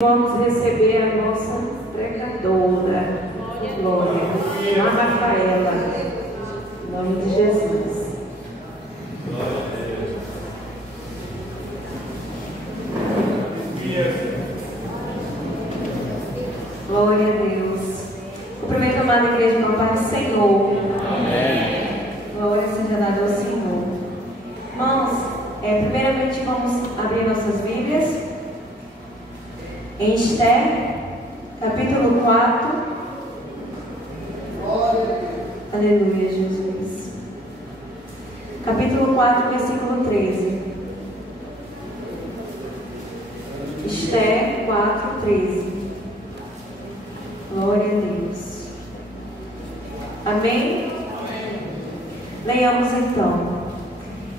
Vamos receber a nossa pregadora, Glória, a Rafaela, em nome de Jesus. Glória a Deus. Glória a Deus. Cumprimento a amada igreja com a paz do Senhor. Amém. Glória seja dada ao Senhor. Irmãos, primeiramente vamos abrir nossas Bíblias em Esther, capítulo 4. Aleluia, Jesus. Capítulo 4, versículo 13. Esther 4, 13. Glória a Deus. Amém? Leiamos então.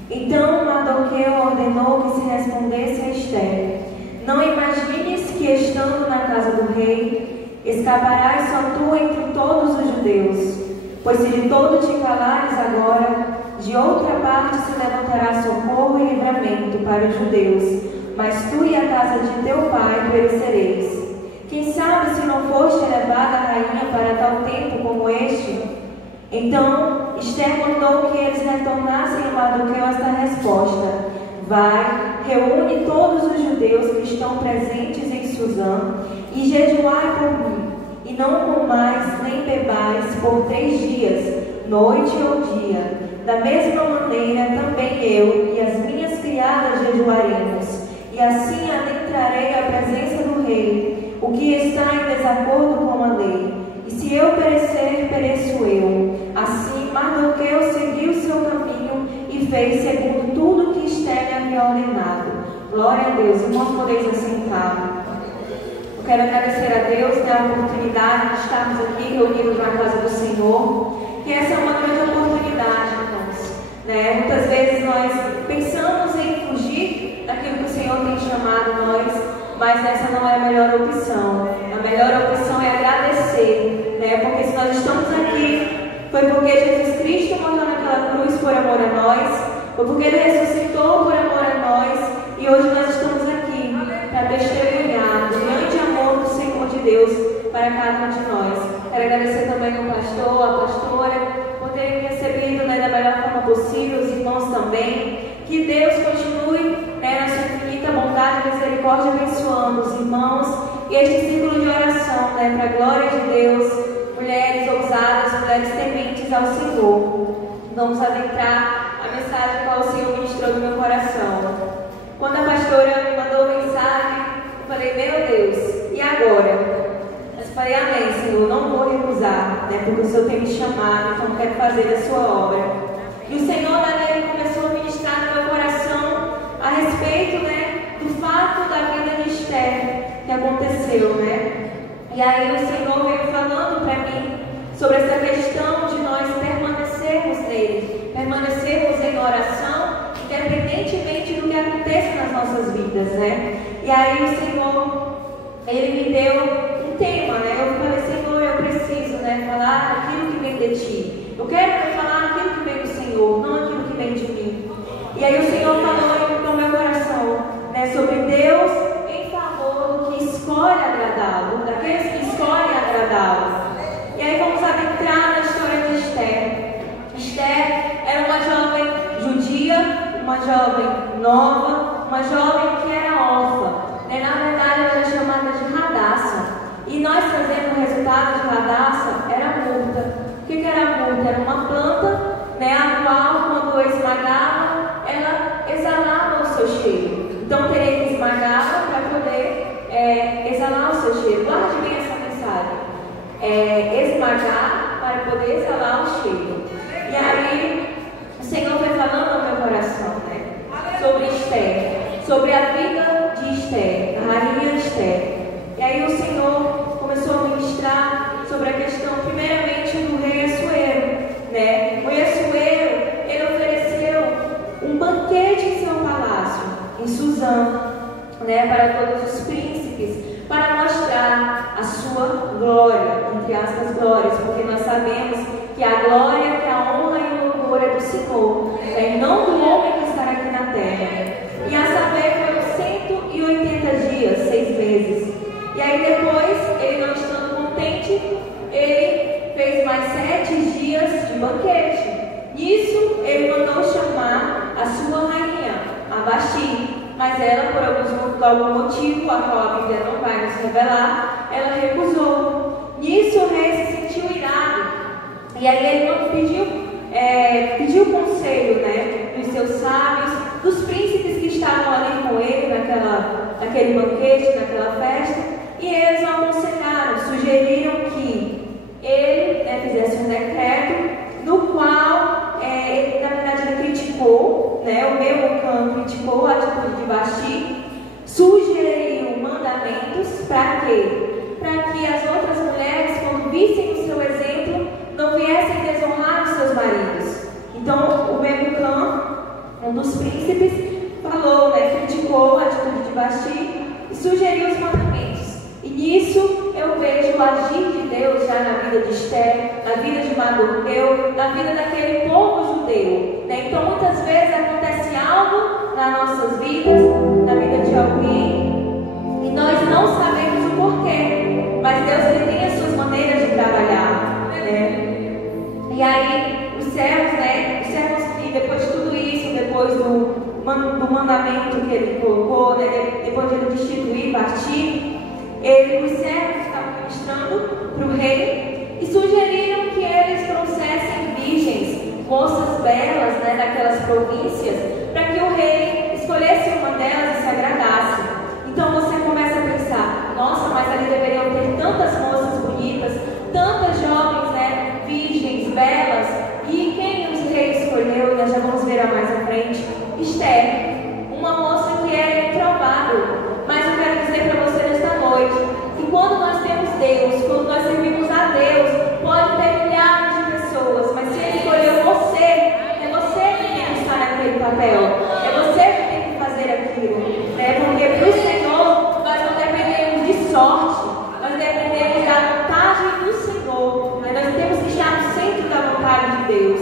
Então Mardoqueu ordenou que se respondesse a Esther: não imagines que, estando na casa do rei, escaparás só tu entre todos os judeus, pois se de todo te calares agora, de outra parte se levantará socorro e livramento para os judeus, mas tu e a casa de teu pai perecereis. Quem sabe se não foste levada a rainha para tal tempo como este? Então Esther mandou que eles retornassem a Mardoqueu esta resposta: vai, reúne todos os judeus que estão presentes em Suzã e jejuai por mim, e não comais nem bebais por 3 dias, noite ou dia. Da mesma maneira também eu e as minhas criadas jejuaremos, e assim adentrarei a presença do rei, o que está em desacordo com a lei. E se eu perecer, pereço eu. Assim Mardoqueu seguiu seu caminho e fez segundo tudo que Esther lhe havia ordenado. Glória a Deus. Irmãos, podeis assentar. Eu quero agradecer a Deus pela oportunidade de estarmos aqui reunidos na casa do Senhor. Que essa é uma grande oportunidade, irmãos. Muitas vezes nós pensamos em fugir daquilo que o Senhor tem chamado nós, mas essa não é a melhor opção. A melhor opção é agradecer, porque se nós estamos aqui, foi porque Jesus Cristo morreu naquela cruz por amor a nós, foi porque Ele ressuscitou por amor a nós, e hoje nós estamos aqui para testemunhar o grande amor do Senhor de Deus para cada um de nós. Quero agradecer também ao pastor, à pastora, por terem me recebido da melhor forma possível, os irmãos também. Que Deus continue na sua infinita bondade e misericórdia abençoando os irmãos e este círculo de oração, para a glória de Deus. Mulheres ousadas, mulheres tementes ao Senhor. Vamos adentrar a mensagem qual o Senhor ministrou no meu coração. Quando a pastora me mandou mensagem, eu falei: meu Deus, e agora? Eu falei: amém, Senhor, não vou recusar, porque o Senhor tem me chamado, então quero fazer a sua obra. E o Senhor Daniel começou a ministrar no meu coração a respeito do fato da vida de Esther que aconteceu, E aí o Senhor veio falando para mim sobre essa questão de nós permanecermos nele, permanecermos em oração, independentemente do que aconteça nas nossas vidas, E aí o Senhor, Ele me deu um tema, Eu falei: Senhor, eu preciso, falar aquilo que vem de Ti. Eu quero falar aquilo que vem do Senhor, não aquilo que vem de mim. E aí o Senhor falou no meu coração, sobre Deus em favor do que escolhe agradá-lo, daqueles que escolhem agradá-lo. E aí vamos adentrar na história de Esther. Esther era uma jovem judia, uma jovem nova, uma jovem que era órfã. Na verdade ela era chamada de Radassa. E nós trazendo o resultado de Radassa era multa. O que era a multa? Era uma planta, a qual, quando esmagava, ela exalava o seu cheiro. Então teria que esmagá-la para poder exalar o seu cheiro. Guarde bem essa mensagem. Esmagar para poder exalar o cheiro. E aí o Senhor foi falando ao meu coração, sobre Esther, sobre a vida de Esther, a rainha Esther. E aí o Senhor começou a ministrar sobre a questão, primeiramente, do rei Assuero, O rei Assuero, ele ofereceu um banquete em seu palácio, em Suzã, para todos os príncipes, para mostrar a sua glória, entre aspas, glórias, porque nós sabemos que a glória, que a honra e o louvor é do Senhor, e não do homem que está aqui na terra. E a saber, foram 180 dias, 6 meses, banquete. Nisso, ele mandou chamar a sua rainha, a Vasti, mas ela, por algum motivo, a qual a Bíblia não vai nos revelar, ela recusou. Nisso, o rei se sentiu irado, e aí ele pediu conselho, né, dos seus sábios, dos príncipes que estavam ali com ele naquele banquete, naquela festa, e eles o aconselharam, sugeriram que ele fizesse um decreto no qual ele, na verdade, ele criticou, né, o Memucã criticou a atitude de Vasti, sugeriu mandamentos para quê? Para que as outras mulheres, quando vissem o seu exemplo, não viessem desonrar os seus maridos. Então, o Memucã, um dos príncipes, falou, né, criticou a atitude de Vasti e sugeriu os mandamentos. E nisso eu vejo o agir de Deus já na vida de Esther, na vida de Mardoqueu, na vida daquele povo judeu, né? Então muitas vezes acontece algo nas nossas vidas, na vida de alguém, e nós não sabemos o porquê, mas Deus ele tem as suas maneiras de trabalhar, né? E aí os servos que depois de tudo isso, depois do mandamento que ele colocou, né, depois de ele destituir Vasti, os servos estavam ministrando para o rei e sugeriram que eles trouxessem virgens, moças belas, né, daquelas províncias, para que o rei escolhesse uma delas e se agradasse. Então você começa a pensar, nossa, mas ali deveriam ter tantas moças bonitas, tantas jovens, né, virgens, belas, e quem o rei escolheu, nós já vamos ver mais à frente, Esther, uma moça que era improvável. Mas eu quero dizer para você nesta noite que quando nós temos Deus, quando nós servimos a Deus, pode ter milhares de pessoas, mas se Ele escolheu você, é você que tem que estar naquele papel, é você que tem que fazer aquilo, né? Porque para o Senhor nós não dependemos de sorte, nós dependemos da vontade do Senhor, né? Nós temos que estar no centro da vontade de Deus.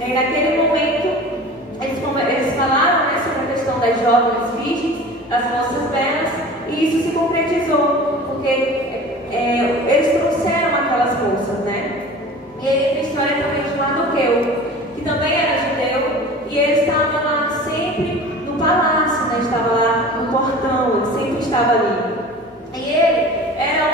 E naquele momento eles falaram, né, sobre a questão das jovens virgens, das moças belas, e isso se concretizou, porque eles trouxeram aquelas moças, né? E aí tem a história também de Mardoqueu, que também era judeu, e ele estava lá sempre no palácio, né? Estava lá no portão, ele sempre estava ali. E ele era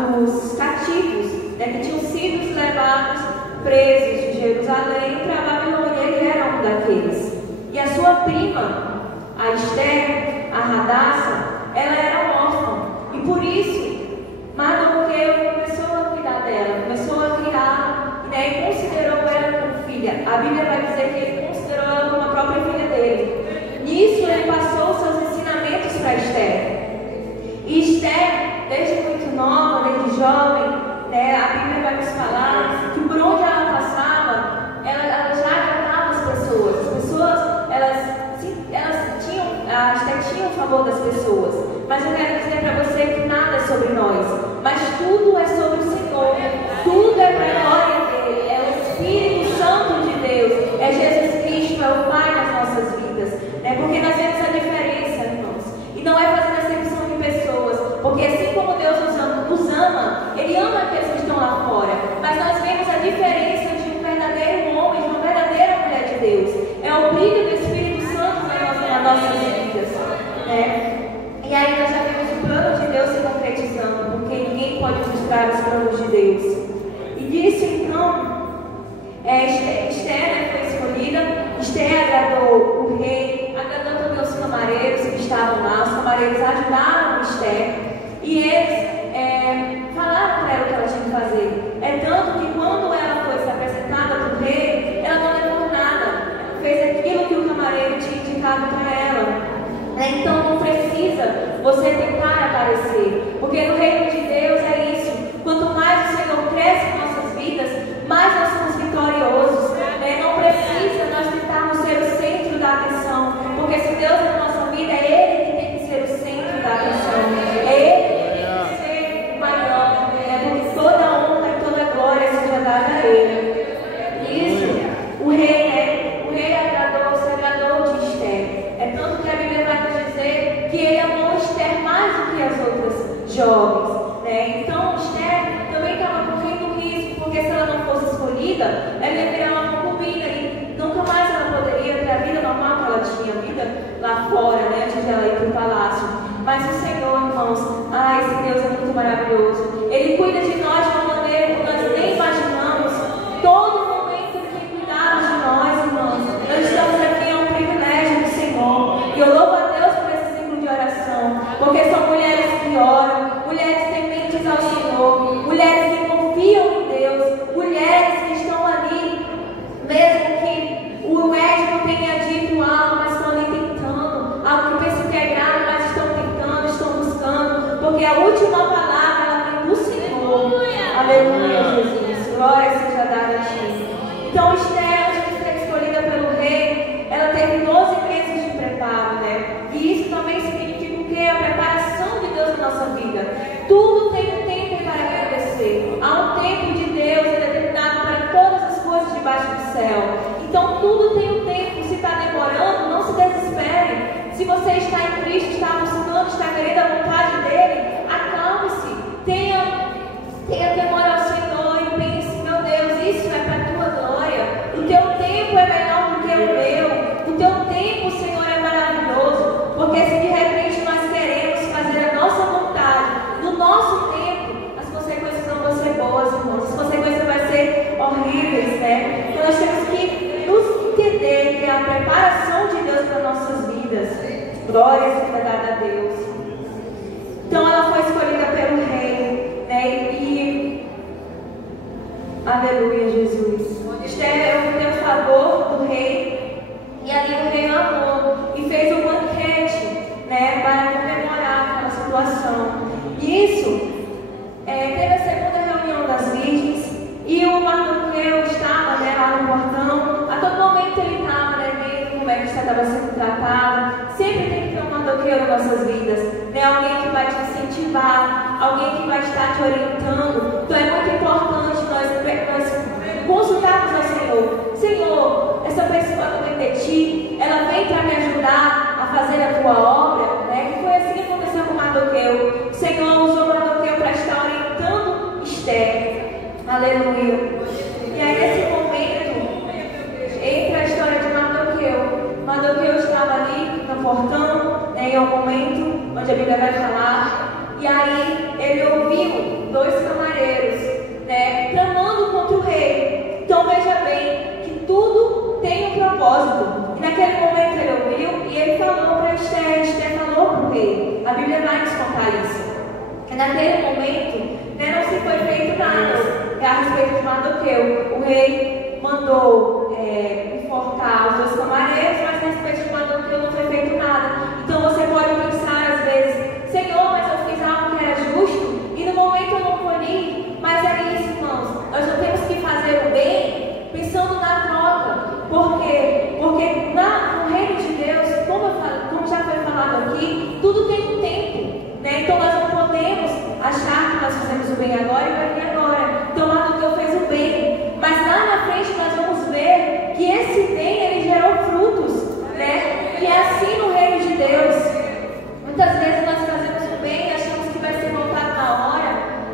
um dos cativos, né, que tinham sido levados presos de Jerusalém para a Babilônia, ele era um daqueles. E a sua prima, a Esther, a Hadassah, ela era órfã, e por isso Mardoqueu começou a cuidar dela, começou a criá-la, né, e considerou ela como filha. A Bíblia vai dizer que ele considerou ela como a própria filha dele. Nisso ele passou os seus ensinamentos para Esther. E Esther, desde muito nova, desde jovem, né, a Bíblia vai nos falar que por onde ela passava, ela já agradava as pessoas. As pessoas, a Esther tinha o favor das pessoas. Mas eu quero dizer para você que nada é sobre nós, mas tudo é sobre o Senhor, tudo é para a glória dele, é o Espírito Santo de Deus, é Jesus Cristo, é o Pai nas nossas vidas, né? Porque nós vemos a diferença, irmãos, e não é fazendo acepção de pessoas, porque assim como Deus nos ama, Ele ama aqueles que estão lá fora, mas nós vemos a diferença de um verdadeiro homem, de uma verdadeira mulher de Deus, é o brilho do Espírito Santo nas nossas vidas, né? E aí nós já vemos o plano de Deus se concretizando, porque ninguém pode frustrar os planos de Deus. E disso então, Esther foi escolhida, Esther agradou o rei, agradou também os camareiros que estavam lá, os camareiros ajudaram Esther, e eles falaram para ela o que ela tinha que fazer. É tanto que quando ela foi se apresentada para o rei, ela não levou nada, ela fez aquilo que o camareiro tinha indicado para ela. Então não precisa você tentar aparecer, porque no reino de Deus é isso. Quanto mais o Senhor cresce em nossas vidas, mais nós somos vitoriosos, né? Não precisa nós tentarmos ser o centro da atenção, porque se Deus é na nossa vida, é Ele que tem que ser o centro da atenção, é Ele que tem que ser o maior, porque toda a honra e toda a glória seja dada a Ele. Isso, o rei agradou de Esther. É tanto que a Bíblia vai nos dizer que ele amou Esther mais do que as outras jovens, né? Então Esther também estava correndo risco, porque se ela não fosse escolhida, lá fora, né, antes de ela ir para o palácio. Mas o Senhor, irmãos, esse Deus é muito maravilhoso. Ele cuida de nós de uma maneira que nós nem imaginamos. Todo momento que cuidamos de nós, irmãos, nós estamos aqui, é um privilégio do Senhor. E eu louvo a Deus por esse ciclo de oração, porque são mulheres que oram, mulheres tementes ao Senhor, mulheres que confiam em Deus, mulheres que estão ali, mesmo que o médico tenha dito algo, mas estão ali tentando, algo que pensam que é grave, mas estão tentando, estão buscando, porque a última palavra ela vem do Senhor. Aleluia, Jesus. Glória seja dada a Ti. Então, Esther, antes de ser escolhida pelo rei, ela teve 12 meses de preparo, né? E isso também significa o quê? A preparação de Deus na nossa vida. Tudo tem um tempo para acontecer. Há um tempo de Deus determinado para todas as coisas debaixo do céu. Então, tudo tem um tempo. Se está demorando, não se desespere. Se você está em Cristo, está buscando, está querendo a vontade dEle, acalme-se. Tenha temor ao Senhor e pense, meu Deus, isso é para a Tua glória. O Teu tempo é melhor do que o meu. O Teu tempo, Senhor, é maravilhoso. Porque se de repente nós queremos fazer a nossa vontade, no nosso tempo, as consequências não vão ser boas, irmãos. As consequências vão ser horríveis, né? Então nós temos que nos entender que é a preparação de Deus para nossas vidas. Glória seja dada a Deus. Então ela foi escolhida pelo rei, né? E aleluia, Jesus. Esther obteve o favor do rei, e ali o rei amou e fez um banquete, né, para comemorar aquela situação. E isso teve a segunda reunião das virgens, e o Mardoqueu estava, né, lá no portão. A todo momento ele estava, né, vendo como é que estava sendo tratado. Sempre tem que ter um Mardoqueu nas nossas vidas, né? Alguém que vai te incentivar, alguém que vai estar te orientando. Então é muito importante nós consultarmos ao Senhor. Senhor, essa pessoa que vem de Ti, ela vem para me ajudar a fazer a Tua obra, né? Que foi assim que aconteceu com Mardoqueu. O Senhor usou Mardoqueu para estar orientando Esther. Aleluia. E aí nesse momento entra a história de Mardoqueu. Mardoqueu estava ali no portão, né, em um momento onde a Bíblia vai falar. E aí ele ouviu 2 camareiros, né, clamando contra o rei. Então veja bem que tudo tem um propósito. E naquele momento ele ouviu e ele falou para Esther. Esther falou para o rei. A Bíblia vai nos contar isso. E naquele momento, né, não se foi feito nada a respeito de Mardoqueu. O rei mandou enforcar os 2 camareiros, mas a respeito de Mardoqueu não foi feito nada. Então você pode pensar às vezes, Senhor, mas eu fiz algo que era justo e no momento eu não colhi. Mas é isso, irmãos. Nós não temos que fazer o bem pensando na troca. Por quê? Porque no reino de Deus, como já foi falado aqui, tudo tem um tempo, né? Então nós não podemos achar que nós fizemos o bem agora e vai vir agora. Então Mardoqueu fez o bem, mas lá na frente nós vamos ver que esse bem ele gerou frutos, né? E é assim no reino de Deus. Muitas vezes nós fazemos o bem e achamos que vai ser voltado na hora.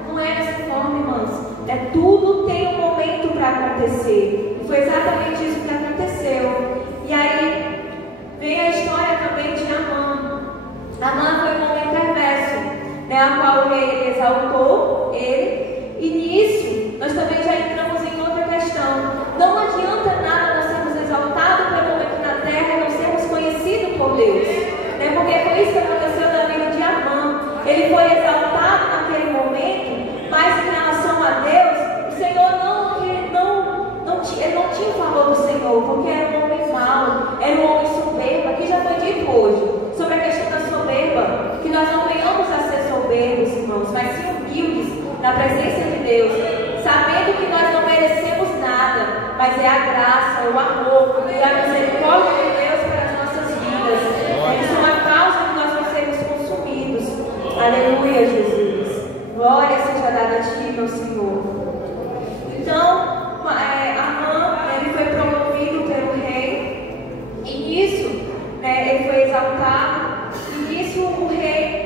Não é dessa forma, irmãos. Tudo tem um momento para acontecer. E foi exatamente isso que aconteceu. E aí vem a história também de Amã. Amã foi um homem perverso, né, a qual o rei exaltou ele. E nisso nós também já entramos em outra questão. Não adianta nada nós sermos exaltados pelo homem aqui na terra e não sermos conhecidos por Deus, né? Porque foi isso que aconteceu na vida de Amã. Ele foi exaltado naquele momento, mas em relação a Deus, o Senhor ele não tinha o favor do Senhor, porque era um homem mau, era um homem soberbo. Que já foi dito hoje sobre a questão da soberba, que nós não venhamos a ser soberbos, irmãos, mas sim humildes na presença de Deus, sabendo que nós não merecemos nada, mas é a graça, o amor e a misericórdia de Deus para as nossas vidas. Isso é uma causa de nós não sermos consumidos. Aleluia, Jesus. Glória seja dada a Ti, meu Senhor. Então, Amã, ele foi promovido pelo rei, e nisso, né, ele foi exaltado, e nisso o rei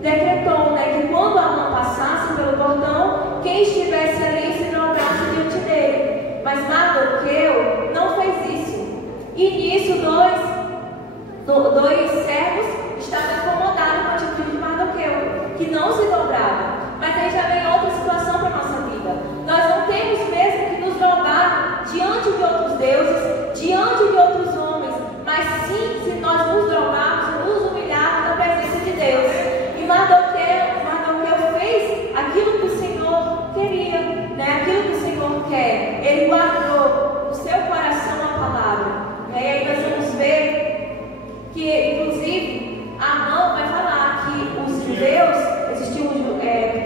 decretou, né, que quando Amã passasse pelo portão, quem estivesse ali se dobrasse diante dele. Mas Mardoqueu não fez isso. E nisso 2 dois servos estavam incomodados com a atitude de Mardoqueu, que não se dobrava. Mas aí já vem outra situação para a nossa vida. Nós não temos mesmo que nos dobrar diante de outros deuses, diante de outros homens, mas sim, se nós nos dobrarmos, nos humilharmos na presença de Deus. E Mardoqueu fez aquilo que o Senhor queria, né? Aquilo que o Senhor quer. Ele guardou no seu coração a palavra. E aí nós vamos ver que, inclusive, Amã vai falar que os judeus existiam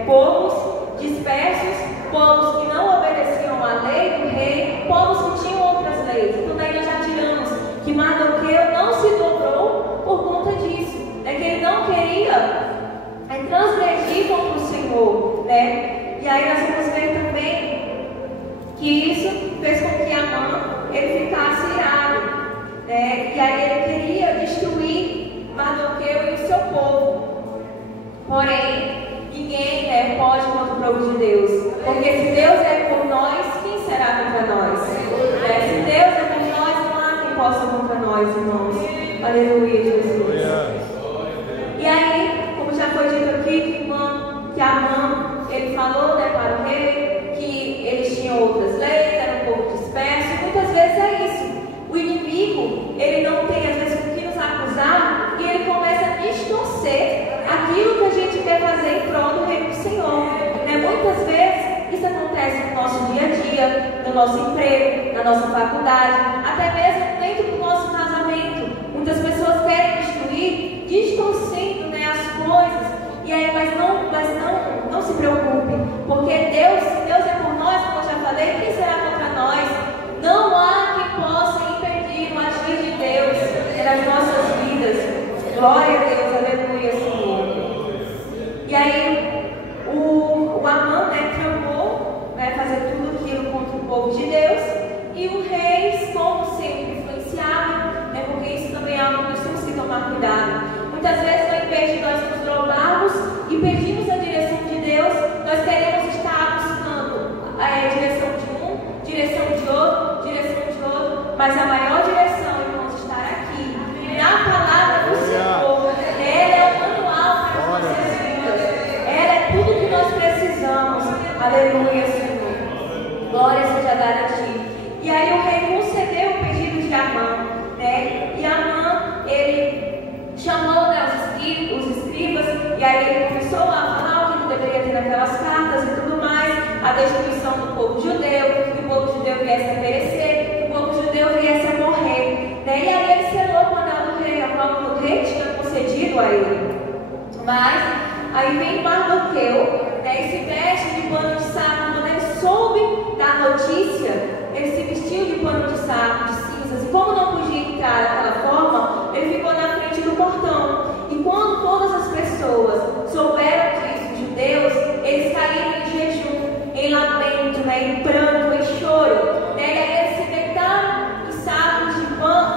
povos dispersos, povos que não obedeciam à lei do rei, povos que tinham outras leis. Então daí nós já tiramos que Mardoqueu não se dobrou por conta disso, né? Que ele não queria transgredir contra o Senhor, né? E aí nós vamos ver também que isso fez com que Amã ele ficasse irado, né? E aí ele queria destruir Mardoqueu e o seu povo. Porém, ninguém pode contra o povo de Deus, porque se Deus é por nós, quem será contra nós? Se Deus é por nós, não há quem possa contra nós, irmãos. Aleluia, Jesus. E aí, como já foi dito aqui, que Amã, ele falou para o rei que eles tinham outras leis, era um povo disperso. Muitas vezes é isso. O inimigo, ele não tem às vezes com que nos acusar, e ele começa a distorcer aquilo que a gente quer fazer em prol do reino do Senhor. Muitas vezes isso acontece no nosso dia a dia, no nosso emprego, na nossa faculdade, até mesmo dentro do nosso casamento. Muitas pessoas querem destruir, distorcendo as coisas. E aí, mas não se preocupe, porque se Deus é por nós, como eu já falei, quem será contra nós? Não há quem possa impedir o agir de Deus nas nossas vidas. Glória a Deus, aleluia, Senhor. E aí, o Amã tramou fazer tudo aquilo contra o povo de Deus. E o rei, como sempre, influenciava, porque isso também é algo que nós temos que tomar cuidado. Muitas vezes, ao invés de nós nos dobrarmos e pedirmos a direção de Deus, nós queremos estar buscando a direção de um, direção de outro, mas a maior direção, irmãos, estar aqui, na palavra do Senhor. Ela é o manual para as nossas vidas. Ela é tudo que nós precisamos. Aleluia, Senhor. Glória seja dada a Ti. E aí o rei concedeu o pedido de Amã, E Amã, ele chamou os escribas, e aí ele começou a falar o que deveria ter naquelas cartas e tudo mais, a destruição do povo judeu, que o povo judeu viesse a perecer, que o povo judeu viesse a morrer, E aí ele selou o anel do rei, a qual o rei tinha concedido a ele. Mas aí vem Mardoqueu, e se veste de pano de saco. Quando ele soube da notícia, ele se vestiu de pano de saco, de cinzas, e como não podia entrar daquela forma, ele ficou na frente do portão. E quando todas as pessoas souberam disso, os judeus, eles caíram em jejum, em lamento, em pranto, em choro. E aí eles se deitaram em sacos de pano,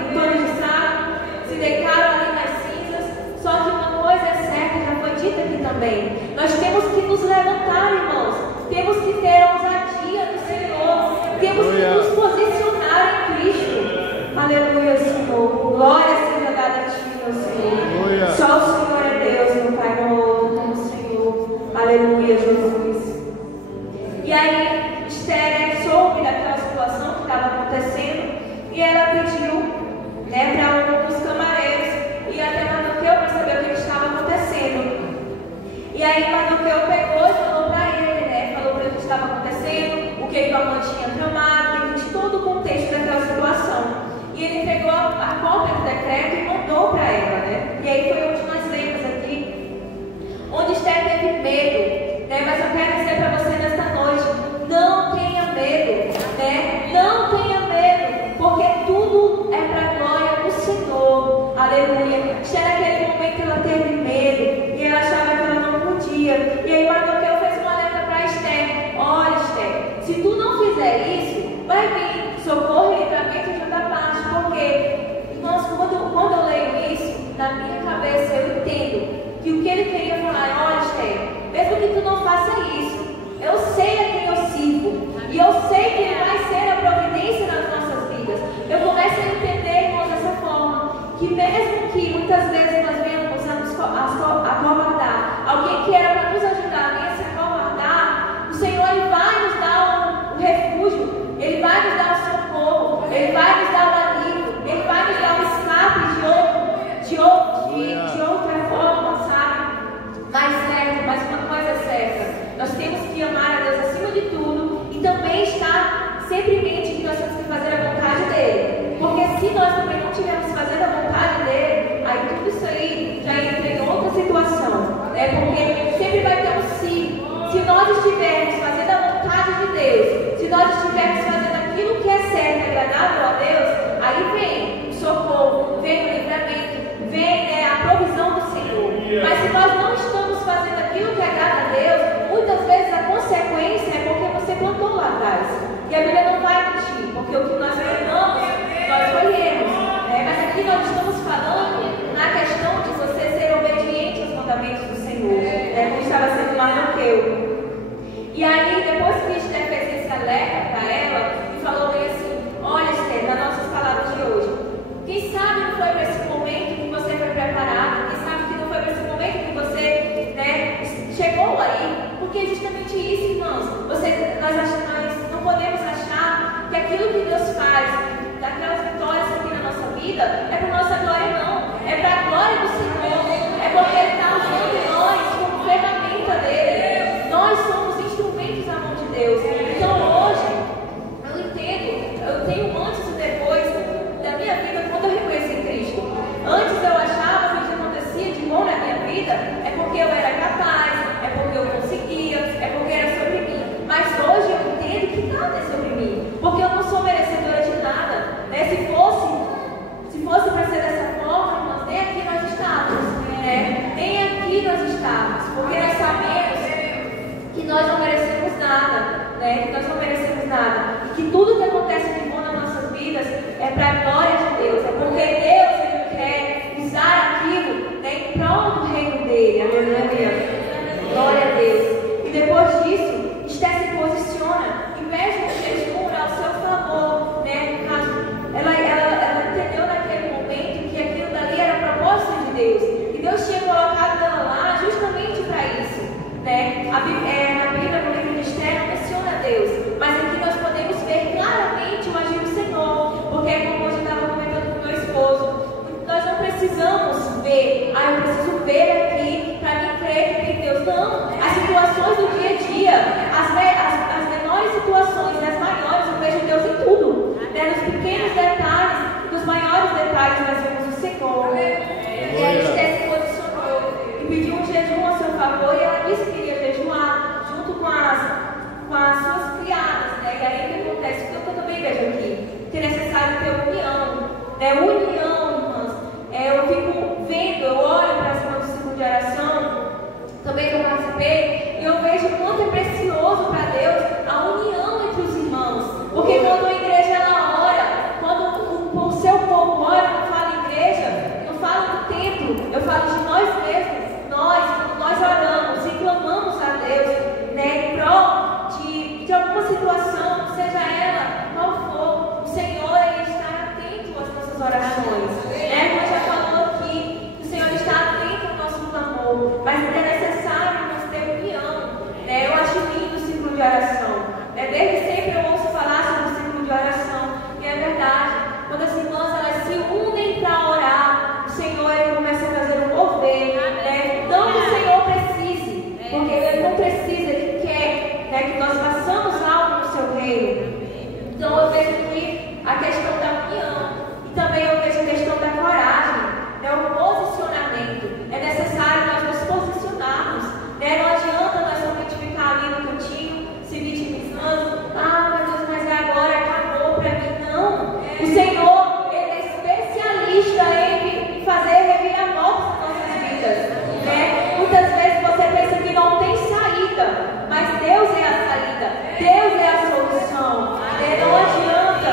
em panos de saco, se deitaram ali nas cinzas. Só que uma coisa é certa, já foi dita aqui também. Nós temos que nos levantar, irmãos. Temos que ter a ousadia do Senhor. Temos que nos posicionar em Cristo. Aleluia, Senhor. Glória seja dada a Ti, meu Senhor. Só o Senhor é Deus, meu Pai, não outro como o Senhor. Aleluia, Jesus. E aí, Esther soube daquela situação que estava acontecendo, e ela pediu para um dos camareiros ir até Mardoqueu para saber o que estava acontecendo. E aí Mardoqueu pegou e falou para ele, falou para ele o que estava acontecendo, o que Amã tinha tramado, de todo o contexto daquela situação. E ele entregou a cópia do decreto e mandou para ela, E aí foi onde nós lemos aqui, onde Esther teve medo, Mas eu quero dizer para você nesta noite, não tenha medo, Não tenha medo, porque tudo é para a glória do Senhor. Aleluia. Esther, naquele momento, ela teve medo, e ela achava que ela não podia. E aí Mardoqueu fez uma alerta para Esther: olha, Esther, se tu não fizer isso, vai vir socorro e livramento de outra parte. Porque, irmãos, quando eu leio isso, na minha cabeça eu entendo que o que ele queria falar é: olha, Esther, mesmo que agradável a Deus, aí vem o socorro, vem o livramento, vem, né, a provisão do Senhor. Mas se nós não estamos fazendo aquilo que agrada a Deus, muitas vezes a consequência é porque você plantou lá atrás. E a Bíblia não vai mentir, porque o que nós plantamos, nós colhemos. Mas aqui nós estamos falando na questão de você ser obediente aos mandamentos do Senhor, como estava sendo Mardoqueu. E aí, depois que Esther fez esse alerta para ela e falou bem assim: olha, Esther, nas nossas palavras de hoje, quem sabe não foi para esse momento que você foi preparado, quem sabe que não foi para esse momento que você, né, chegou aí, porque é justamente isso, irmãos. Nós não podemos achar que aquilo que Deus faz, daquelas vitórias aqui na nossa vida, é para nossa glória, não. É para a glória do Senhor. É porque Ele está usando nós como ferramenta dele. Nós somos instrumentos na mão de Deus. Então hoje, eu entendo, eu tenho antes e depois da minha vida quando eu reconheci Cristo. Antes eu achava que o que acontecia de bom na minha vida é porque eu era capaz, é porque eu conseguia, é porque era sobre mim. Mas hoje eu entendo que nada é sobre mim, porque eu não sou merecedora de nada. Se fosse para ser dessa forma, irmãos, nem aqui nós estávamos. Nem aqui nós estávamos, porque nós sabemos que nós não merecemos nada, que nós não merecemos nada, e que tudo que acontece de bom nas nossas vidas é para a glória de Deus, é porque Deus Ele quer usar aquilo, em prol do reino dele. Aleluia, glória a Deus. E depois disso, Esther se posiciona e pede um jejum ao seu favor, no caso, ela entendeu naquele momento que aquilo dali era a proposta de Deus, e Deus tinha colocado ela lá justamente para isso, na Bíblia, no livro de Esther, não menciona Deus, mas aqui nós podemos ver claramente o agir do Senhor, porque como eu estava comentando com meu esposo, nós não precisamos ver, eu preciso ver aqui para me crer que tem Deus. Não, as situações do dia a dia, as menores situações e as maiores, eu vejo Deus em tudo. Nos pequenos detalhes, nos maiores detalhes, nós vemos o Senhor. E aí Esther se posicionou e pediu um jejum a seu favor, e ela disse que iria jejuar junto com as suas criadas. E aí o que acontece? O que eu também vejo aqui? Que é necessário ter união. União, irmãs. Eu fico vendo, eu olho para as irmãs do ciclo de oração, também que eu participei, e eu vejo o quanto é precioso para Deus a união entre os irmãos. Porque quando a igreja ela ora, quando o seu povo ora, não fala igreja, não fala do templo, eu falo de nós mesmos. Quando nós oramos e clamamos a Deus, em prol de alguma situação, seja ela qual for, o Senhor ele está atento às nossas orações. Como já falou aqui, o Senhor está atento ao nosso clamor, mas é necessário nós ter união. Eu acho lindo o ciclo de oração. Desde sempre eu ouço falar sobre o ciclo de oração, e é verdade. Quando as irmãs elas se unem para orar, o Senhor ele começa a fazer um mover. Não que o Senhor precise, porque Ele não precisa, Ele quer que nós façamos algo no seu reino. Então eu vejo aqui a questão da união, e também eu vejo a questão da coragem, o posicionamento. É necessário nós nos posicionarmos. Não adianta nós somente ficar ali no cantinho, se vitimizando. Meu Deus, mas agora acabou para mim. Não. O Senhor, Ele é especialista em fazer reviravoltas nas nossas vidas. Muitas vezes você pensa que não tem saída, mas Deus é a saída. Deus é a solução. Não adianta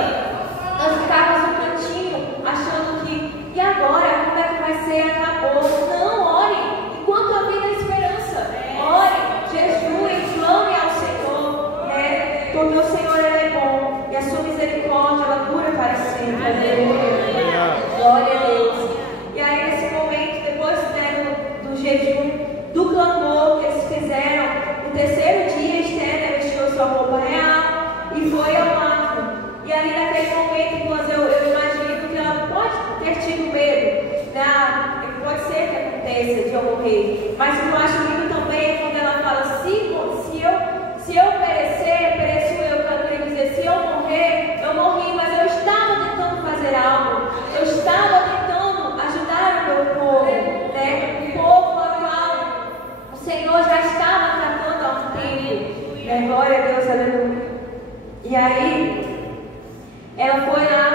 nós ficarmos no cantinho achando que, e agora? Como é que vai ser? Acabou. Não, ore. Enquanto a vida é esperança, ore, jejue, clame ao Senhor, porque o Senhor ele é bom e a sua misericórdia ela dura para sempre. Aleluia. Glória a Deus. E aí nesse momento, depois do jejum, do clamor que eles fizeram, no terceiro dia Esther vestiu sua roupa real e foi ao ato. E aí naquele momento, eu imagino que ela pode ter tido medo, pode ser que aconteça de eu morrer, mas eu acho lindo também quando ela fala, se eu perecer, pereço eu, quero dizer, se eu morrer, eu morri, mas eu estava tentando fazer algo, eu estava tentando ajudar o meu povo, o povo ao qual o Senhor já estava tratando há um tempo, glória a Deus, aleluia. E aí, ela foi lá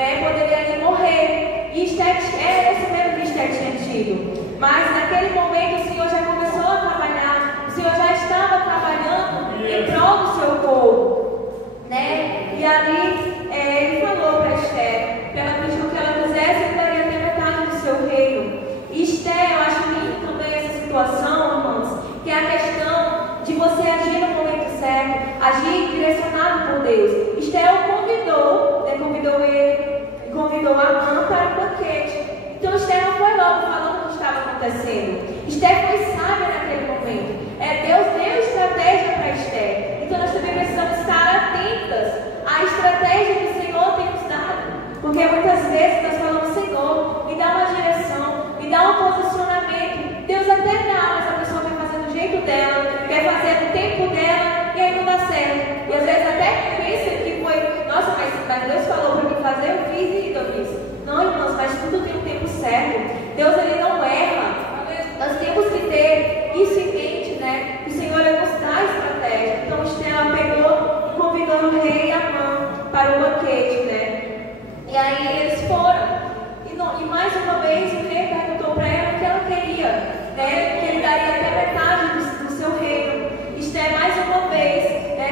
né, poderia ali morrer. E Esther era esse mesmo que Esther tinha tido. Mas naquele momento o Senhor já começou a trabalhar, o Senhor já estava trabalhando em prol do seu povo, né? E ali ele falou para Esther, que ela pediu que ela fizesse, ele daria até metade do seu reino. E Esther, eu acho lindo também essa situação, irmãos, que é a questão de você agir no momento certo, agir direcionado por Deus. Esther o convidou, né, convidou Amã para o banquete. Então Esther não foi logo falando o que estava acontecendo. Esther foi sábia naquele momento. Deus deu estratégia para Esther. Então nós também precisamos estar atentas à estratégia que o Senhor tem nos dado. Porque muitas vezes nós falamos, Senhor, me dá uma direção, me dá um posicionamento. Deus até dá, mas a pessoa quer fazer do jeito dela, quer fazer no tempo dela, e aí não dá certo. E às vezes até pensa que foi, nossa, mas Deus falou para mim fazer, eu fiz e eu fiz. Não, irmãos, mas tudo tem um tempo certo. Deus, ele não erra. Nós temos que ter isso em mente, né? O Senhor, ele nos dá estratégia. Então, Esther pegou e convidou o rei Amã para o banquete, né? E aí eles foram. E mais uma vez o rei perguntou para ela o que ela queria, né? Que ele daria até metade do seu reino. Esther, mais uma vez, né,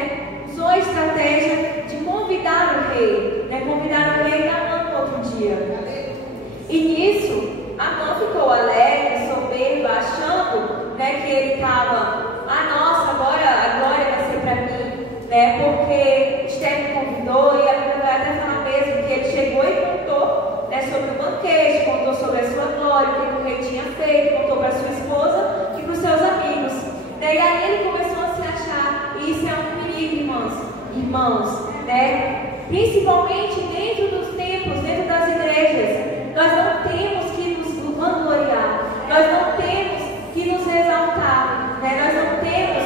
usou a estratégia de convidar o rei, né? Convidar o rei Amã no outro dia. E nisso, Amã ficou alegre, soberba, achando, né, que ele estava, nossa, agora a glória vai ser para mim, né? Porque Esther me convidou, e a Bíblia vai até falar mesmo que ele chegou e contou, né, sobre o banquete, contou sobre a sua glória, o que o rei tinha feito, contou para sua esposa e para os seus amigos. Né? E aí ele começou a se achar, e isso é um perigo, irmãos, né? Principalmente dentro dos templos, dentro das igrejas. Nós não temos que nos vangloriar, nós não temos que nos exaltar, né? Nós não temos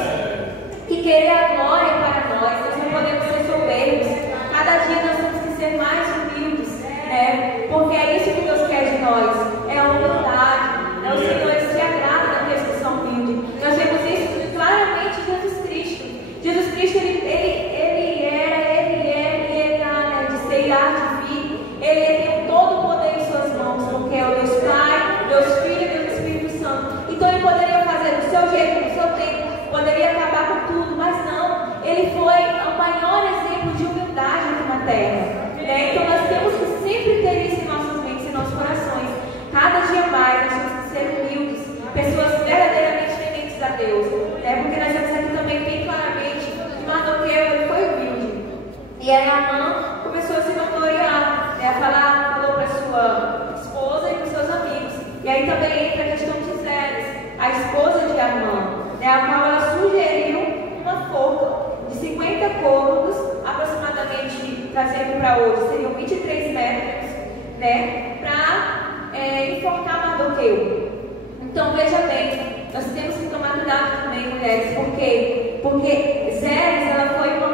que querer a glória para nós não podemos ser soberbos. Cada dia nós temos que ser mais humildes, né? Porque é isso que Deus quer de nós, é a humildade, né? O Senhor se agrada daqueles que são humildes. Nós vemos isso claramente em Jesus Cristo. Jesus Cristo, ele era de ser e há de vir. Ele tem todo o poder em suas mãos, porque é o Deus Pai, Deus Filho e Deus Espírito Santo. Então ele poderia fazer do seu jeito, do seu tempo, poderia acabar com tudo, mas não. Ele foi o maior exemplo de humildade aqui na terra, né? Então nós temos que sempre ter isso em nossas mentes, em nossos corações. Cada dia mais nós temos que ser humildes, pessoas verdadeiramente tementes a Deus, né? Porque nós temos aqui também bem claramente que Mardoqueu, ele foi humilde. E aí Amã começou a se vangloriar, né? Falou para sua esposa e para os seus amigos. E aí também entra a questão de Zeres, a esposa de Amã, né? A qual ela sugeriu uma forca de 50 côvados, aproximadamente, trazendo para hoje, seriam 23 metros, né? Para enforcar Mardoqueu. Então veja bem, nós temos que tomar cuidado também, mulheres, porque Zeres, ela foi uma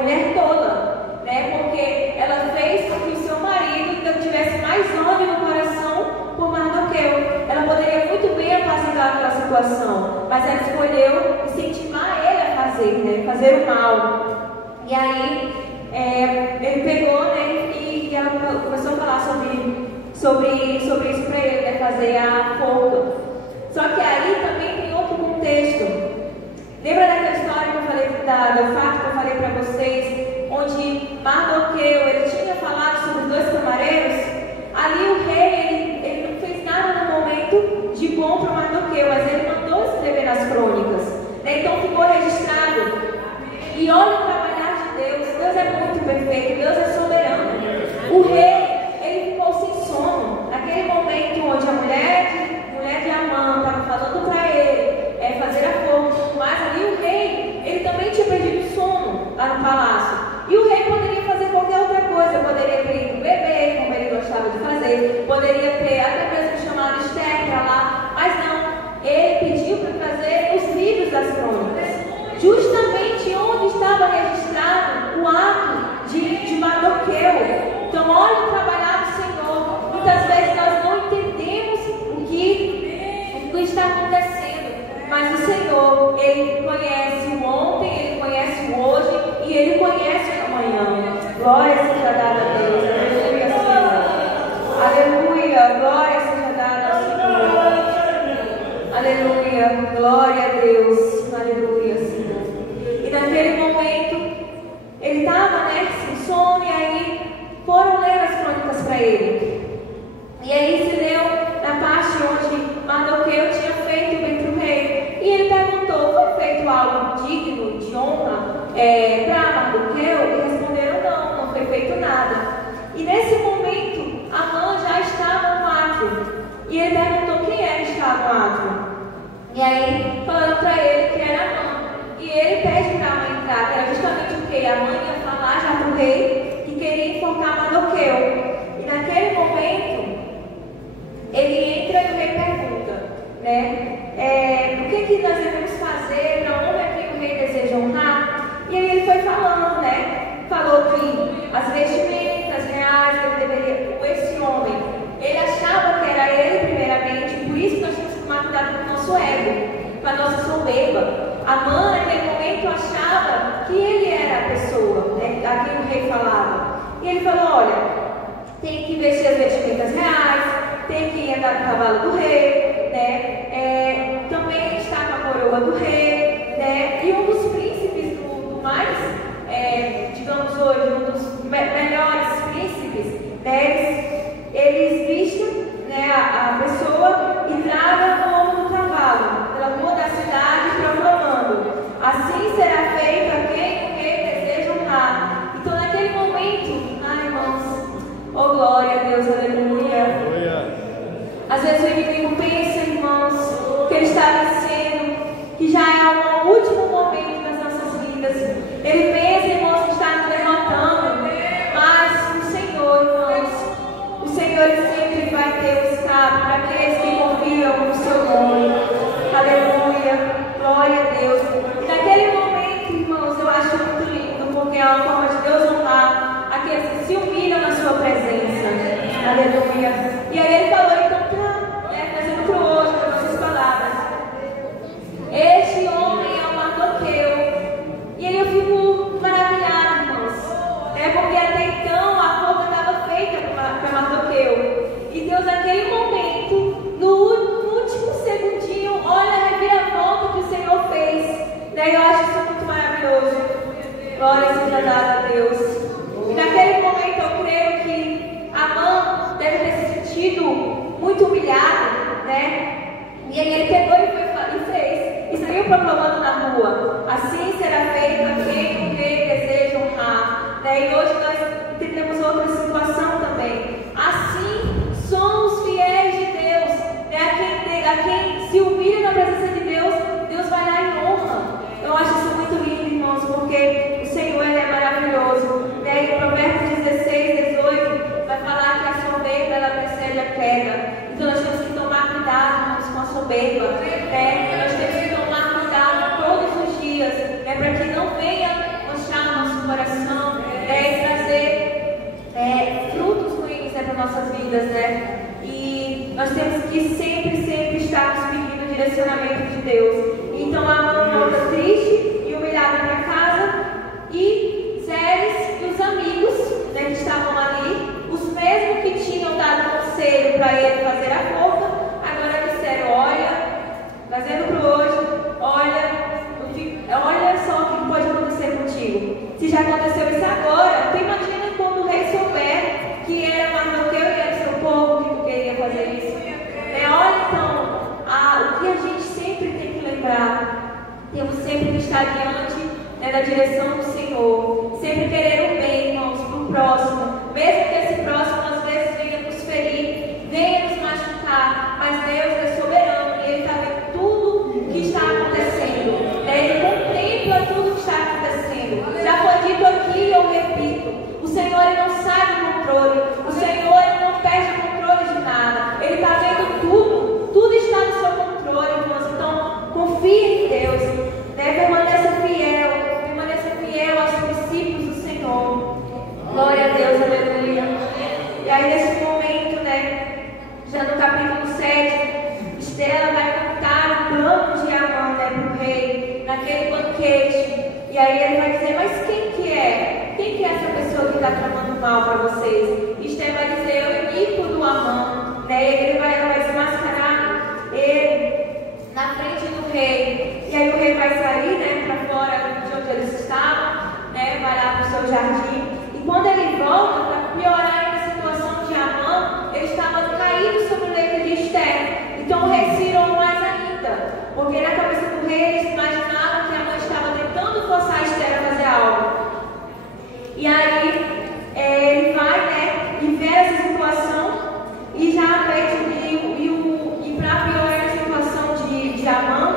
mulher tola, né? Porque ela fez com que o seu marido ainda tivesse mais ódio no coração por Mardoqueu. Ela poderia muito bem apaciguar aquela situação, mas ela escolheu incentivar ele a fazer, né? Fazer o mal. E aí ele pegou, né? E ela começou a falar sobre isso para ele, né? Fazer a forca. Só que aí também tem outro contexto. Lembra daquela história que eu falei, do fato que eu falei para vocês, onde Mardoqueu, ele tinha falado sobre os dois camareiros? Ali o rei, ele não fez nada no momento de bom para Mardoqueu, mas ele mandou escrever nas crônicas, né? Então ficou registrado. E olha o trabalhar de Deus. Deus é muito perfeito, Deus é soberano. O rei, ele ficou sem sono naquele momento onde a mulher de Amã estava falando para ele fazer a forca, mas ali o rei, ele também tinha perdido sono lá no palácio. E o rei poderia fazer qualquer outra coisa, poderia ter ido beber, como ele gostava de fazer, poderia ter até mesmo chamado Esther para lá, mas não, ele pediu para trazer os livros das crônicas, justamente onde estava registrado o ato de Mardoqueu. Então olha o trabalhar do Senhor. Muitas vezes nós não entendemos o que está acontecendo, mas o Senhor, ele conhece o ontem, ele conhece o hoje e ele conhece o amanhã. Glória seja dada a Deus. Aleluia, Senhor. Aleluia. Glória seja dada ao Senhor. Aleluia. Glória a Deus. Aleluia, Senhor. E naquele momento, ele estava, sem sono, e aí foram ler as crônicas para ele. E aí se leu na parte onde Mardoqueu tinha feito bem para o rei. E ele perguntou: foi feito algo digno de honra para Mardoqueu? E responderam: não foi feito nada. E nesse momento, Amã já estava no átrio. E ele perguntou quem era que estava no átrio. E aí falaram para ele que era Amã. E ele pede para Amã entrar, que era justamente o que Amã ia falar já para o rei, que queria enforcar Mardoqueu. E naquele momento, ele entra e o rei pergunta, o que nós devemos fazer, para onde é que o rei deseja honrar? E aí ele foi falando, falou que as vestimentas reais ele deveria, esse homem, ele achava que era ele primeiramente, por isso nós temos que tomar cuidado com o nosso ego, com a nossa soberba. Amã, naquele momento, achava que ele era a pessoa, a quem o rei falava. E ele falou: olha, tem que vestir as vestimentas reais, tem que andar no cavalo do rei, também está com a coroa do rei, e um dos príncipes do mais, digamos hoje, um dos melhores príncipes, eles vistem a pessoa e tragam no ombro do cavalo, pela rua da cidade, proclamando: assim será feito a quem o rei deseja honrar. Então, naquele momento, irmãos, oh glória a Deus, aleluia. Às vezes o inimigo pensa, irmãos, que ele está vencendo, que já é o último momento das nossas vidas. Ele pensa, irmãos, que está nos derrotando. Mas o Senhor, irmãos, o Senhor sempre vai ter o escape para aqueles que confiam no seu nome. Aleluia, glória a Deus. E naquele momento, irmãos, eu acho muito lindo, porque é uma forma de Deus honrar aqueles que se humilham na sua presença. Aleluia. E aí ele falou, então, trazendo para o hoje, com essas palavras: este homem é o Mardoqueu. E aí eu fico maravilhada, irmãos, porque até então a forma estava feita para Mardoqueu. E Deus, naquele momento, no último segundinho, olha a reviravolta que o Senhor fez. Daí eu acho isso muito maravilhoso. Glória seja dada a Deus. E naquele momento eu creio que Amã deve ter se sentido muito humilhado, E aí ele pegou e fez, e saiu proclamando na rua: assim será feito a quem o rei deseja honrar. E hoje nós entendemos outra situação também. Assim são os fiéis de Deus, a quem se humilha na presença de Deus, Deus vai dar em honra. Eu acho isso muito lindo, irmãos, porque o Senhor é maravilhoso. Em Provérbios 16, 18, vai falar que a soberba ela precede a queda. Então nós temos que tomar cuidado, irmãos, com a soberba. Nós temos que tomar cuidado todos os dias, para que não venha manchar o nosso coração, e trazer frutos ruins para nossas vidas, E nós temos que sempre estar nos pedindo o direcionamento de Deus. Então Amã volta triste e humilhado para casa, e Zeres e os amigos, que estavam ali, os mesmos que tinham dado conselho para ele fazer a forca, agora disseram: olha, trazendo para hoje, olha só o que pode acontecer contigo. Se já aconteceu isso agora, tu imagina quando o rei souber que era Mardoqueu e era seu povo que tu queria fazer isso. Olha então, o que a gente sempre tem que lembrar: temos sempre que estar diante da direção do Senhor, sempre querer o bem, irmãos, para o próximo, mesmo que esse próximo às vezes venha nos ferir, venha nos machucar, mas Deus é soberano e Ele está vendo tudo o que está acontecendo, Ele contempla tudo o que está acontecendo. Já foi dito aqui e eu repito: o Senhor Ele não sai do controle, o Senhor Ele não perde o controle de nada, Ele está vendo tudo está no seu controle, irmãos. Então confie em Deus, permaneça fiel aos princípios do Senhor. Glória a Deus, aleluia. E aí nesse momento, já no capítulo 7, Estela vai contar o plano de Amã para o rei, naquele banquete. E aí ele vai dizer: mas quem que é Quem que é essa pessoa que está tramando mal para vocês? Esther vai dizer, o iníquo do Amã, né? Ele vai desmascarar ele na frente do rei. E aí o rei vai sair, né, para fora de onde eles estavam, né, vai lá para o seu jardim. E quando ele volta, para piorar a situação de Amã, ele estava caído sobre o leito de Esther. Então o rei se irou mais ainda, porque na cabeça do rei eles imaginavam que Amã estava tentando forçar Esther a fazer algo. E aí ele vai, né, e vê essa situação e já pede, e para piorar a situação de Amã,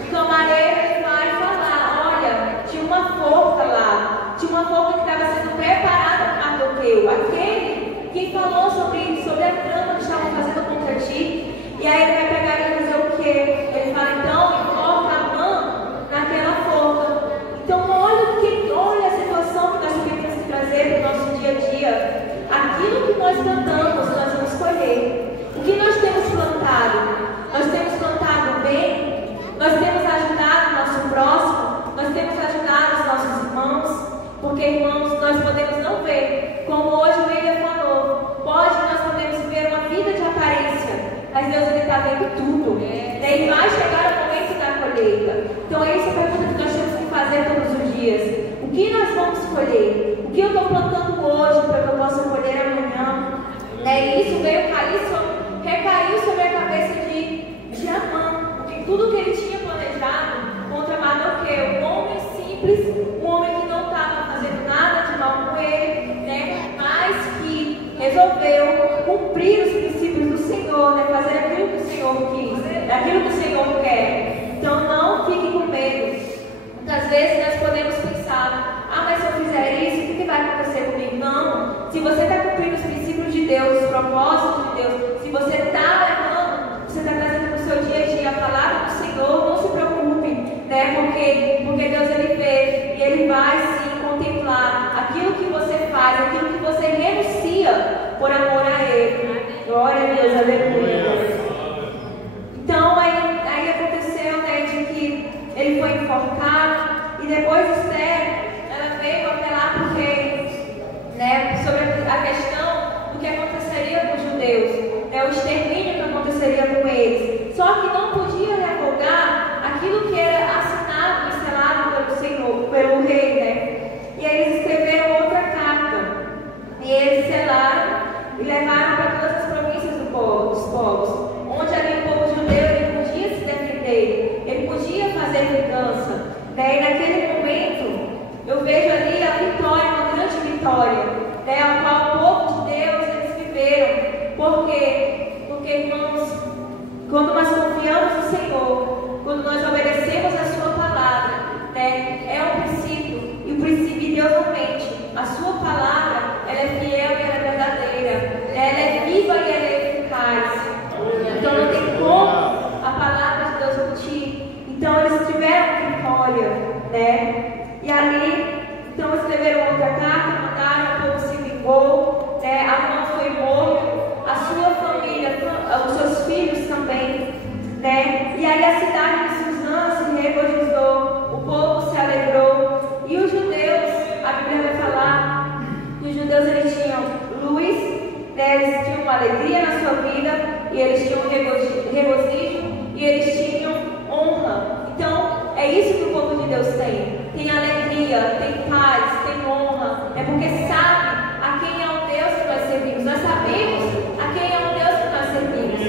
o camareiro ele vai falar, olha, tinha uma forca lá, tinha uma forca que estava sendo preparada para Mardoqueu, aquele que falou sobre a trama que estavam fazendo contra ti. E aí ele vai pegar e fazer o quê? Ele fala, então, corta Amã naquela forca. Então olha a situação que nós temos que trazer para o nosso dia a dia. Aquilo que nós plantamos, nós vamos colher. O que nós temos plantado? Nós temos plantado bem? Nós temos ajudado o nosso próximo? Nós temos ajudado os nossos irmãos? Porque, irmãos, nós podemos não ver, como hoje o William falou, nós podemos ver uma vida de aparência, mas Deus está vendo tudo. Daí vai chegar o momento da colheita. Então essa é a pergunta que nós temos que fazer todos os dias. O que nós vamos colher? O que eu estou plantando hoje para que eu possa colher amanhã? E isso recaiu sobre a cabeça de Amã, porque tudo que ele tinha planejado contra Mardoqueu, um homem simples, um homem que não estava fazendo nada de mal com ele, né? Mas que resolveu cumprir os princípios do Senhor, né? Fazer aquilo que o Senhor quis, aquilo que o Senhor quer. Então não fique com medo. Muitas vezes nós podemos pensar, mas se eu fizer isso, o que vai acontecer comigo? Não. Se você está cumprindo os princípios de Deus, os propósitos de Deus, se você está levando, você está trazendo para o seu dia a dia a palavra do Senhor, não se preocupe, né? Porque Deus ele vê e ele vai sim contemplar aquilo que você faz, aquilo que você renuncia por amor a Ele. Glória a Deus, aleluia. Então aí aconteceu, né, de que ele foi enforcado e depois Esther, ela veio apelar para o rei, né, sobre a questão do que aconteceria com os judeus, né, o extermínio que aconteceria com eles. Só que não podia revogar aquilo que era assinado e selado pelo rei, né? E aí eles escreveram outra carta e eles selaram e levaram para todas as províncias dos povos, onde ali o povo judeu ele podia se defender, ele podia fazer vingança, né? E naquele momento eu vejo ali a vitória, uma grande vitória, né? A qual o povo de Deus eles viveram. Por quê? Porque, irmãos, quando nós confiamos no Senhor, quando nós obedecemos a sua palavra, né? É um princípio, e o princípio de Deus não mente. A sua palavra, ela é fiel e ela é verdadeira, ela é viva e ela é eficaz. Então não tem como a palavra de Deus mentir. Então eles tiveram vitória, né? E ali, então escreveram outra carta, mandaram, o povo se vingou, né? Amã foi morto, a sua família, os seus filhos também, né? E aí a cidade de Suzã se regozijou, o povo se alegrou, e os judeus, a Bíblia vai falar que os judeus eles tinham luz, né? Eles tinham uma alegria na sua vida, e eles tinham regozijo, e eles tinham honra. Então é isso que o povo de Deus tem alegria, tem paz, tem honra, é porque sabe a quem é o Deus que nós servimos. Nós sabemos a quem é o Deus que nós servimos,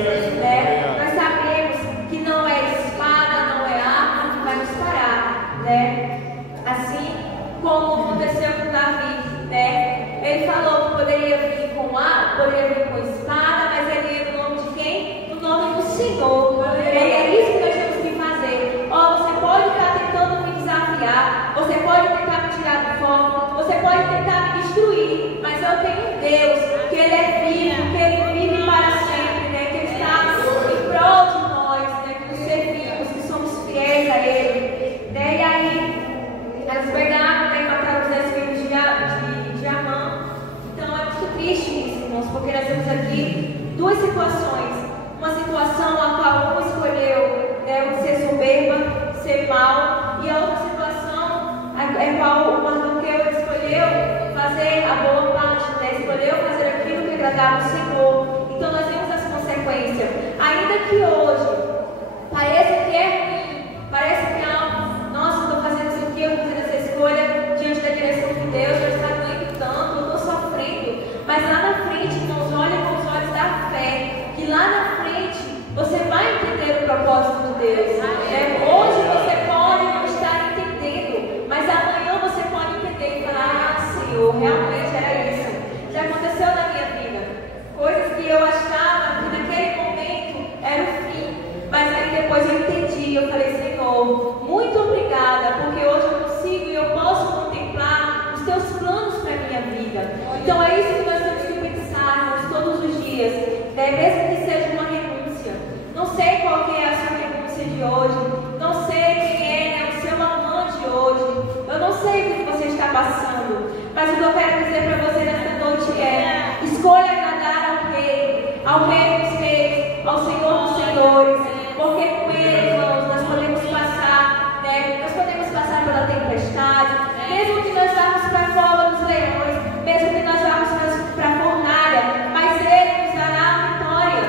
né? Nós sabemos que não é espada, não é arma que vai nos parar, né? Assim como aconteceu com Davi, né? Ele falou que poderia vir com arma, poderia vir com espada, mas ele ia no nome de quem? No nome do Senhor. E é isso Senhor, muito obrigada, porque hoje eu consigo e eu posso contemplar os teus planos para a minha vida. Então é isso que nós temos que pensar todos os dias, né? Mesmo que seja uma renúncia. Não sei qual que é a sua renúncia de hoje, não sei quem é, né, o seu amante hoje, eu não sei o que você está passando, mas o que eu quero dizer para você nesta noite é: escolha agradar ao Rei dos Reis, ao Senhor dos Senhores, porque com Ele, irmãos, nós podemos passar, né? Nós podemos passar pela tempestade, mesmo que nós vamos para a cova dos leões, mesmo que nós vamos para a fornalha, mas Ele nos dará a vitória,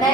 né?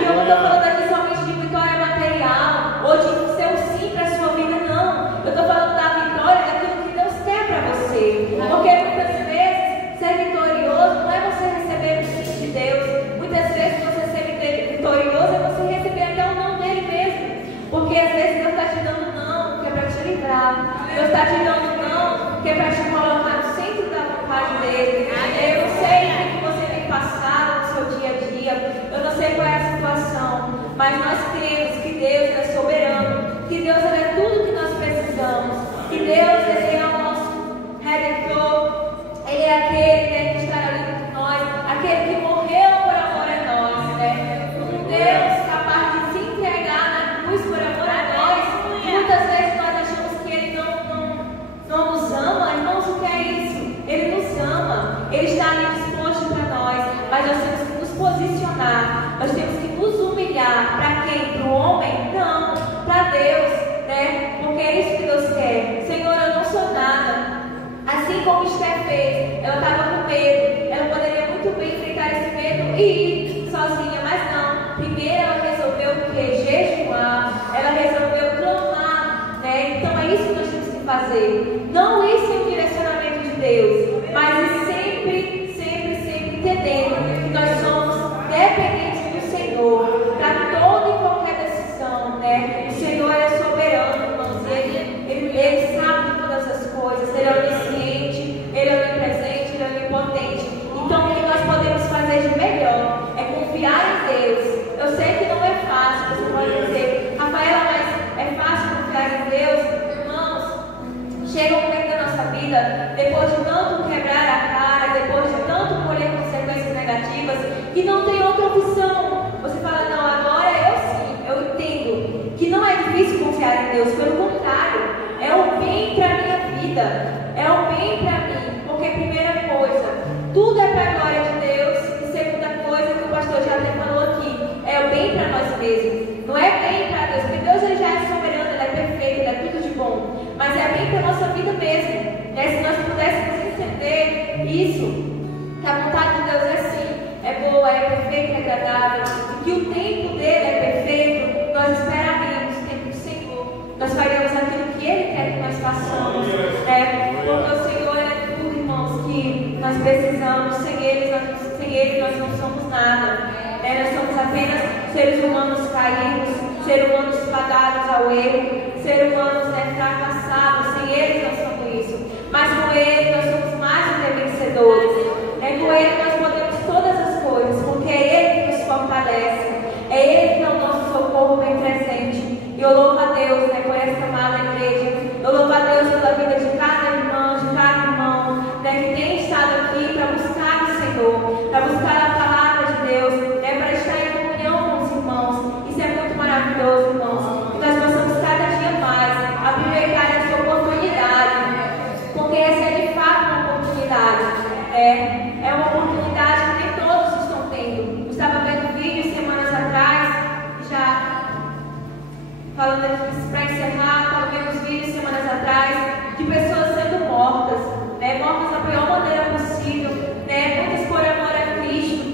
E eu não estou falando aqui somente de vitória material, ou de ser um sim para a sua vida, não. Eu estou falando da vitória daquilo que Deus quer para você, porque muitas vezes ser vitorioso não é você receber o sim de Deus. Muitas vezes você ser vitorioso é você receber até o não dele mesmo. Porque às vezes Deus está te dando não, que é para te livrar. Deus está te dando não, que é para te colocar no centro da vontade dele. Eu não sei o que você tem passado no seu dia a dia. Eu não sei qual é a situação. Mas nós cremos que Deus é soberano. Que Deus é tudo que nós precisamos. Que Deus Ele é o nosso Redentor. Ele é aquele, né, que está ali por nós. Aquele que morreu por amor a nós, né? Um Deus capaz de se entregar na cruz por amor a nós. Muitas vezes nós achamos que Ele não nos ama. Irmãos, o que é isso? Ele nos ama. Ele está ali disposto para nós. Mas nós temos que nos posicionar. Nós temos que nos humilhar. Para quem? Para o homem? Não. Para Deus, né? Porque é isso que Deus quer. Senhor, eu não sou nada. Assim como Esther fez, ela estava com medo. Ela poderia muito bem enfrentar esse medo e ir sozinha, mas não. Primeiro ela resolveu o quê? Jejuar. Ela resolveu clamar, né? Então é isso que nós temos que fazer. Não ir sem o direcionamento de Deus, mas ir sempre entendendo que nós somos dependentes do Senhor para toda e qualquer decisão, né? O Senhor é soberano, irmãos. Ele sabe de todas as coisas. Ele é onisciente, Ele é onipresente, Ele é onipotente. Então o que nós podemos fazer de melhor é confiar em Deus. Eu sei que não é fácil. Você pode dizer: Rafaela, mas é fácil confiar em Deus? Irmãos, chega um momento da nossa vida, depois de tanto quebrar a cara, depois de tanto colher consequências negativas, que não tem outra opção. Você fala: não, agora eu entendo que não é difícil confiar em Deus, pelo contrário, é o bem para a minha vida, é o bem para mim, porque primeira coisa, tudo é para a glória de Deus, e segunda coisa, que o pastor já até falou aqui, é o bem para nós mesmos, não é bem para Deus, porque Deus ele já é soberano, Ele é perfeito, Ele é tudo de bom, mas é bem para a nossa vida mesmo, né? Se nós pudéssemos entender isso, que a vontade de Deus é sim, é boa, é perfeita, é agradável, e que o tempo dele é perfeito, nós esperaremos o tempo do Senhor, nós faremos aquilo que Ele quer que nós façamos, né? Porque o Senhor é tudo, irmãos, que nós precisamos. Sem Ele nós não somos nada, né? Nós somos apenas seres humanos caídos, seres humanos pagados ao erro, seres humanos, né, fracassados. Sem Ele nós somos isso, mas com Ele nós somos mais do que vencedores, né? Com Ele nós podemos todas as coisas, porque é Ele que nos fortalece, é Ele que é o nosso socorro bem presente. E eu louvo a Deus, né, por essa amada igreja. Eu louvo a Deus pela vida de cada irmão, né, que tem estado aqui para buscar o Senhor, para buscar a palavra de Deus, né, para estar em comunhão com os irmãos. Isso é muito maravilhoso, irmãos. Que nós possamos cada dia mais aproveitar essa oportunidade, porque essa é de fato uma oportunidade. É uma oportunidade que nem todos estão tendo. Eu estava vendo vídeos semanas atrás, já falando aqui para encerrar, estava vendo os vídeos semanas atrás de pessoas sendo mortas, né? Mortas da pior maneira possível, né? Muitas por amor a Cristo.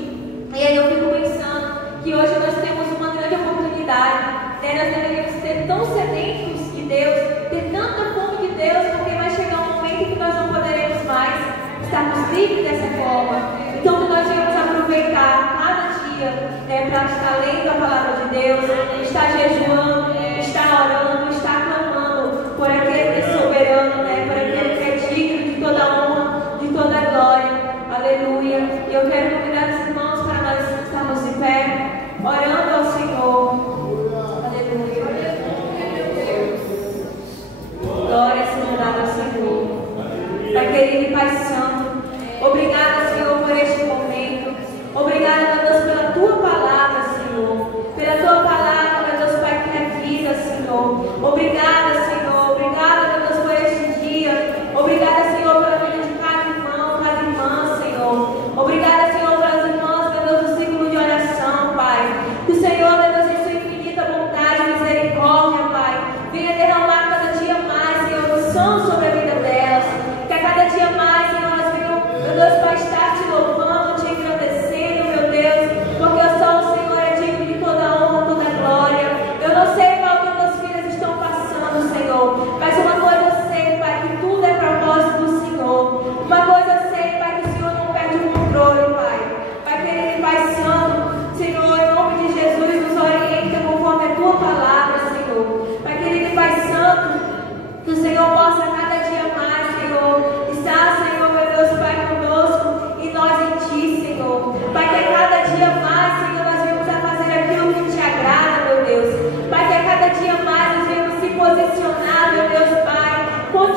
E aí eu fico pensando que hoje nós temos uma grande oportunidade, né? Nós deveríamos ser tão sedentos de Deus, ter tanta fome de Deus, porque vai chegar um momento que nós não poderemos mais estarmos livres dessa forma. Então que nós devemos aproveitar cada dia, né, para estar lendo a palavra de Deus, estar jejuando, estar orando, estar clamando por aquele que é soberano, né, por aquele que é digno de toda honra, de toda glória. Aleluia. E eu quero convidar os irmãos para nós estarmos de pé, orando ao Senhor. Aleluia.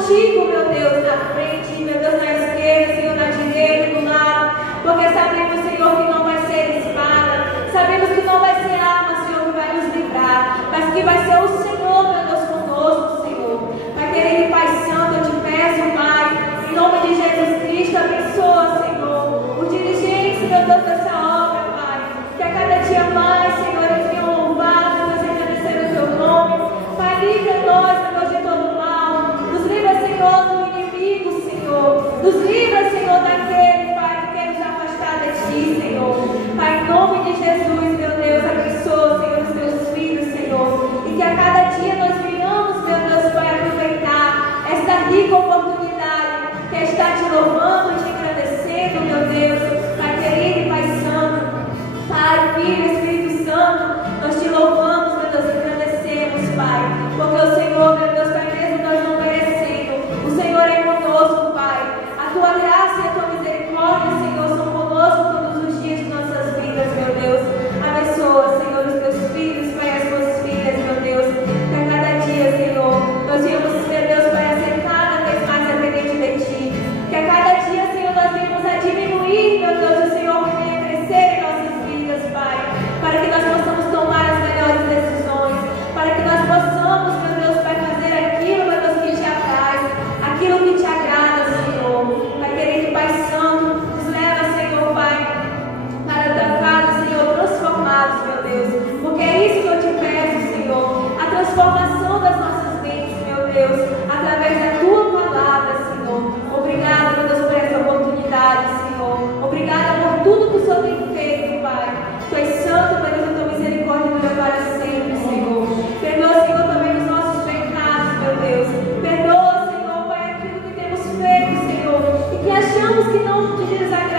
contigo, meu Deus, na frente, meu Deus, na esquerda, Senhor, na direita, do lado, porque sabemos, Senhor, que não vai ser espada, sabemos que não vai ser arma, Senhor, que vai nos livrar, mas que vai ser o Senhor, meu Deus, conosco, Senhor. Pai querido e Pai Santo, eu te peço, Pai, em nome de Jesus Cristo, abençoa, Senhor, os dirigentes, meu Deus, dessa obra, Pai, que a cada dia mais, Senhor, eles venham louvar, Deus, agradecer o teu nome. Pai, livra-nós, meu Deus, de todo mal, nos livra, Senhor, do inimigo, Senhor, nos livra, Senhor, daquele, Pai, que quer nos afastar de ti, Senhor. Pai, em nome de Jesus, meu Deus, abençoa, Senhor, os teus filhos, Senhor, e que a cada dia nós venhamos, meu Deus, Pai, aproveitar esta rica oportunidade que está te louvando, te agradecendo, meu Deus, Pai querido e Pai Santo, Pai, Filho, Espírito Santo, nós te louvamos, meu Deus, e agradecemos, Pai, porque o Senhor, meu Deus, Pai, mesmo nós não merecendo, o Senhor é conosco, Pai, a tua graça e a tua misericórdia, Senhor, são conosco todos os dias de nossas vidas, meu Deus. Abençoa, Senhor, os teus filhos, Pai, as tuas filhas, meu Deus, que a cada dia, Senhor, nós venhamos, meu Deus, Pai, a ser cada vez mais dependente de ti, que a cada dia, Senhor, nós venhamos a diminuir, meu Deus, o Senhor venha crescer em nossas vidas, Pai, para que nós possamos tomar as melhores decisões, para que nós possamos, meu Deus, Pai, fazer aquilo, meu Deus, que te apraz, aquilo que te agrada, Senhor. Pai querido, Pai Santo, nos leva, Senhor, Pai, para a tua casa, Senhor, transformados, meu Deus, porque é isso que eu te peço, Senhor, a transformação das nossas mentes, meu Deus, através da tua palavra, Senhor. Obrigada, meu Deus, por essa oportunidade, Senhor. Obrigada por tudo que o Senhor tem feito, Pai. Tu és santo, meu Deus, a tua misericórdia dura para sempre, Senhor. Perdoa, Senhor, também os nossos pecados, meu Deus. Perdoa, Senhor, Pai, aquilo que temos feito, Senhor, e que achamos que não te desagrada.